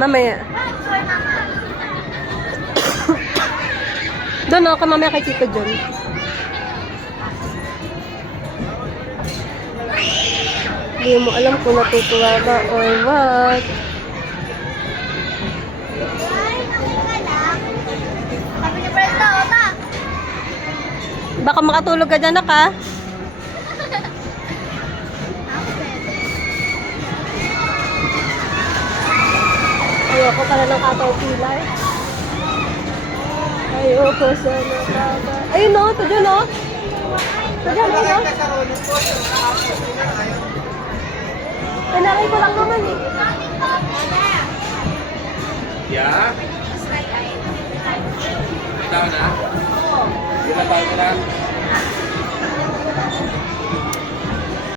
Mamaya. Doon ako, mamaya kay Tito John. Hindi mo alam kung natutuwa ka or what. Baka makatulog ka dyan, ha? Ayoko pala ng caterpillar. Ayoko sana pala. Ayun o, ito dyan o. Ito dyan, ayun o. Pinakay ko lang naman eh. Yeah? Itaw na? Itaw mo na?